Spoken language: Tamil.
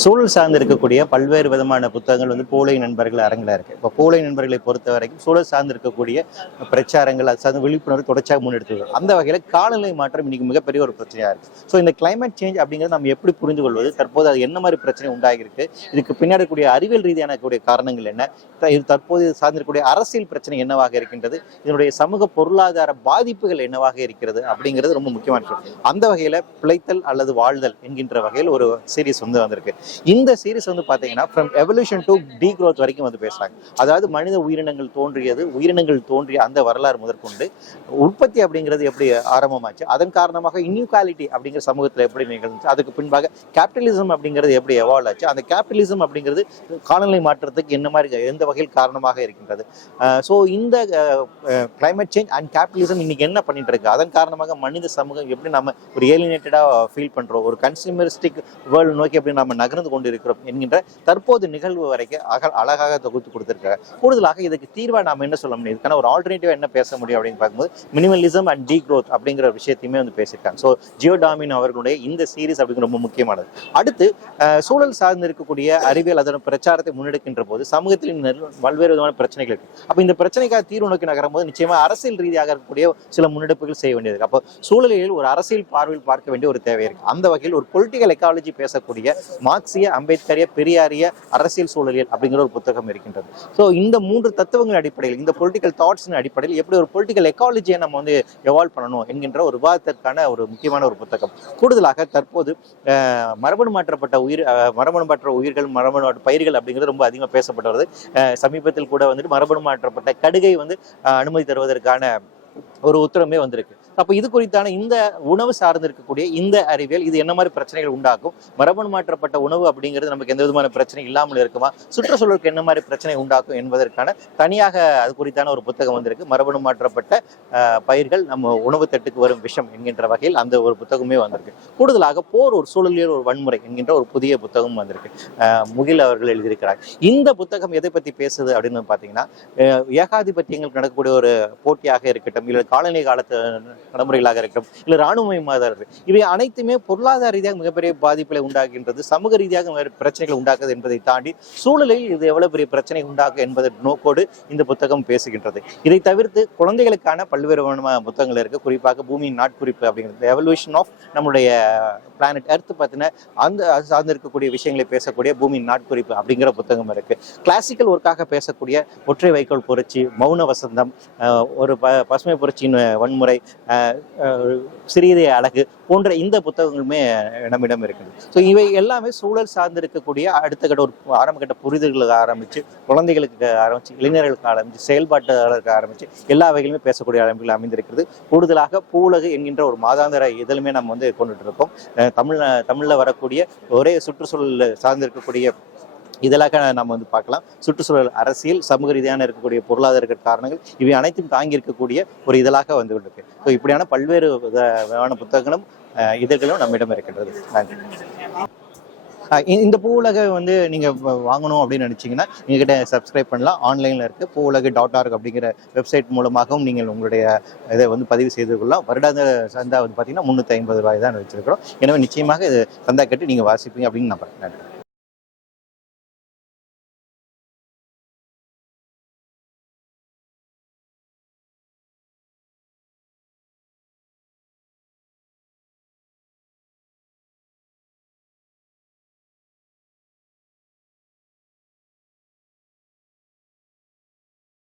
சூழல் சார்ந்து இருக்கக்கூடிய பல்வேறு விதமான புத்தகங்கள் பூலை நண்பர்கள் அரங்கில் இருக்கு. இப்போ பூலை நண்பர்களை பொறுத்த வரைக்கும் சூழல் சார்ந்து இருக்கக்கூடிய பிரச்சாரங்கள், அது சார்ந்த விழிப்புணர்வு தொடர்ச்சியாக முன்னெடுத்து அந்த வகையில் காலநிலை மாற்றம் இன்னைக்கு மிகப்பெரிய ஒரு பிரச்சனையா இருக்கு. ஸோ இந்த கிளைமேட் சேஞ்ச் அப்படிங்கிறது நம்ம எப்படி புரிந்து கொள்வது, தற்போது அது என்ன மாதிரி பிரச்சனை உண்டாகிருக்கு, இதுக்கு பின்னாடி கூடிய அறிவியல் ரீதியான கூடிய காரணங்கள் என்ன, இது தற்போது சார்ந்திருக்கக்கூடிய அரசியல் பிரச்சனை என்னவாக இருக்கின்றது, இதனுடைய சமூக பொருளாதார பாதிப்புகள் என்னவாக இருக்கிறது அப்படிங்கிறது ரொம்ப முக்கியமான விஷயம். அந்த வகையில் பிழைத்தல் அல்லது வாழ்தல் என்கின்ற வகையில் ஒரு சீரீஸ் வந்திருக்கு. இந்த சீரீஸ் பாத்தீங்கன்னா ஃப்ரம் எவல்யூஷன் டு டீக்ரோத் வரைக்கும் பேசுறாங்க. அதாவது மனித உயிரினங்கள் தோன்றிய அந்த வரலாறு முதற்கொண்டு உற்பத்தி அப்படிங்கிறது எப்படி ஆரம்பமாச்சு, அதன் காரணமாக இன்இக்வாலிட்டி அப்படிங்கிற சமூகத்தில் எப்படி நிகழ்ந்துச்சு, அதுக்கு பின்பாக கேபிட்டலிசம் அப்படிங்கிறது எப்படி எவால்வ் ஆச்சு, அந்த கேபிட்டலிசம் அப்படிங்கிறது காலநிலை மாற்றத்துக்கு என்ன மாதிரி எந்த வகையில் காரணமாக இருக்கின்றது. ஸோ இந்த கிளைமேட் சேஞ்ச் அண்ட் கேபிட்டலிசம் இன்னைக்கு என்ன பண்ணிட்டு இருக்கு, அதன் காரணமாக மனித சமூகம் எப்படி நம்ம ஒரு ஏலினேட்டடா ஃபீல் பண்றோம், ஒரு கன்சியூமரிஸ்டிக் வேர்ல்டு நோக்கி எப்படி நம்ம நகர்ந்து கொண்டு இருக்கிறோம் என்கின்ற தற்போது நிகழ்வு வரைக்கும் அழகாக தொகுத்து கொடுத்திருக்காங்க. கூடுதலாக இதுக்கு தீர்வா நாம என்ன சொல்ல முடியும், இதுக்கான ஒரு ஆல்டர்னேட்டிவா என்ன பேச முடியும் அப்படின்னு பார்க்கும்போது மினிமலிசம் அண்ட் டீக்ரோத் அப்படிங்கிற விஷயத்தையுமே பேசியிருக்காங்க. ஸோ ஜியோடாமின் அவர்களுடைய இந்த சீரீஸ் அப்படிங்கிற ரொம்ப முக்கியமானது. அடுத்து சூழல் சார்ந்து இருக்கக்கூடிய அறிவியல் அதன் பிரச்சாரத்தை முன்னெடுக்கின்ற போது சமூகத்தில் பல்வேறு விதமான பிரச்சனைகள் இருக்கு. அப்ப இந்த பிரச்சனைக்காக தீர்வு நோக்கி நகரும் போது நிச்சயமா அரசியல் ரீதியாக இருக்கக்கூடிய சில முன்னெடுப்புகள் செய்ய வேண்டியது. அப்போ சூழலில் ஒரு அரசியல் பார்வையில் பார்க்க வேண்டிய ஒரு தேவை இருக்கு. அந்த வகையில் ஒரு பொலிட்டிக்கல் எக்காலஜி பேசக்கூடிய மார்க்சிய, அம்பேத்கரிய, பெரியாரிய அரசியல் சூழலியல் அப்படிங்கிற ஒரு புத்தகம் இருக்கின்றது. ஸோ இந்த 3 தத்துவங்கள் அடிப்படையில், இந்த பொலிட்டிக்கல் தாட்ஸின் அடிப்படையில் எப்படி ஒரு பொலிட்டிக்கல் எக்காலஜியை நம்ம எவால்வ் பண்ணணும் என்கின்ற ஒரு விவாதத்திற்கான ஒரு முக்கியமான ஒரு புத்தகம். கூடுதலாக தற்போது மரபணு மாற்றப்பட்ட உயிர்கள், மரபணு மாற்ற பயிர்கள் அப்படிங்கிறது ரொம்ப அதிகமாக பேசப்பட்டு வருது. சமீபத்தில் கூட மரபணு மாற்றப்பட்ட கடுகை அனுமதி தருவதற்கான ஒரு உத்தரமே வந்திருக்கு. அப்ப இது குறித்தான இந்த உணவு சார்ந்து இருக்கக்கூடிய இந்த அறிவியல் இது என்ன மாதிரி பிரச்சனைகள் உண்டாக்கும், மரபணு மாற்றப்பட்ட உணவு அப்படிங்கிறது நமக்கு எந்த விதமான பிரச்சனை இல்லாமல் இருக்குமா, சுற்றுச்சூழலுக்கு என்ன மாதிரி பிரச்சனை உண்டாக்கும் என்பதற்கான தனியாக அது குறித்தான ஒரு புத்தகம் வந்திருக்கு. மரபணு மாற்றப்பட்ட பயிர்கள் நம்ம உணவு தட்டுக்கு வரும் விஷம் என்கின்ற வகையில் அந்த ஒரு புத்தகமே வந்திருக்கு. கூடுதலாக போர் ஒரு சூழலியல் ஒரு வன்முறை என்கின்ற ஒரு புதிய புத்தகம் வந்திருக்கு. முகில் அவர்கள் எழுதியிருக்கிறார். இந்த புத்தகம் எதை பத்தி பேசுது அப்படின்னு பாத்தீங்கன்னா, ஏகாதிபத்தியங்களுக்கு நடக்கக்கூடிய ஒரு போட்டியாக இருக்கட்டும், இல்லை காலநிலை காலத்து நடைமுறைகளாக இருக்கட்டும், இல்லை இராணுவமயமாதல், இவை அனைத்துமே பொருளாதார ரீதியாக மிகப்பெரிய பாதிப்புகளை உண்டாகின்றது, சமூக ரீதியாக பிரச்சனைகள் உண்டாக்குது என்பதை தாண்டி சூழலில் இது எவ்வளவு பெரிய பிரச்சனை உண்டாக்கும் என்பதை நோக்கோடு இந்த புத்தகம் பேசுகின்றது. இதை தவிர்த்து குழந்தைகளுக்கான பல்வேறு புத்தகங்கள் இருக்கு. குறிப்பாக பூமியின் நாட்குறிப்பு அப்படிங்கிறது, எவல்யூஷன் ஆஃப் நம்முடைய பிளானட் எர்த் பத்தின அந்த சார்ந்து இருக்கக்கூடிய விஷயங்களை பேசக்கூடிய பூமியின் நாட்குறிப்பு அப்படிங்கிற புத்தகம் இருக்கு. கிளாசிக்கல் ஒர்க்காக பேசக்கூடிய ஒற்றை வைக்கோல் புரட்சி, மௌன வசந்தம், ஒரு பசுமை புரட்சியின் வன்முறை, சிறிய அழகு போன்ற இந்த புத்தகங்களுமே நம்மிடம் இருக்குது. ஸோ இவை எல்லாமே சூழல் சார்ந்து இருக்கக்கூடிய அடுத்த கட்ட ஒரு ஆரம்பகட்ட புரிதல்களுக்கு ஆரம்பிச்சு, குழந்தைகளுக்கு ஆரம்பிச்சு, இளைஞர்களுக்கு ஆரம்பிச்சு, செயல்பாட்டாளருக்கு ஆரம்பிச்சு எல்லா வகையிலுமே பேசக்கூடிய அமைப்புகள் அமைந்திருக்கிறது. கூடுதலாக பூவுலகு என்கின்ற ஒரு மாதாந்திர இதழுமே நம்ம கொண்டுட்டு இருக்கோம். தமிழ்ல வரக்கூடிய ஒரே சுற்றுச்சூழல் சார்ந்து இருக்கக்கூடிய இதெல்லாம் நம்ம பார்க்கலாம். சுற்றுச்சூழல், அரசியல், சமூக ரீதியான இருக்கக்கூடிய பொருளாதார காரணங்கள் இவை அனைத்தும் தாங்கி இருக்கக்கூடிய ஒரு இதழாக வந்துகிட்டு. ஸோ இப்படியான பல்வேறு விதமான புத்தகங்களும் இதழ்களும் நம்மிடம் இருக்கின்றது. நன்றி. இந்த பூவுலகை நீங்க வாங்கணும் அப்படின்னு நினைச்சீங்கன்னா எங்ககிட்ட சப்ஸ்கிரைப் பண்ணலாம். ஆன்லைன்ல இருக்கு. பூவுலகு.org அப்படிங்கிற வெப்சைட் மூலமாகவும் நீங்கள் உங்களுடைய இதை பதிவு செய்து கொள்ளலாம். வருடாந்த சந்தா பார்த்தீங்கன்னா 350 ரூபாய் தான் வச்சிருக்கிறோம். எனவே நிச்சயமாக இது சந்தா கட்டி நீங்க வாசிப்பீங்க அப்படின்னு நம்புறேன். நன்றி.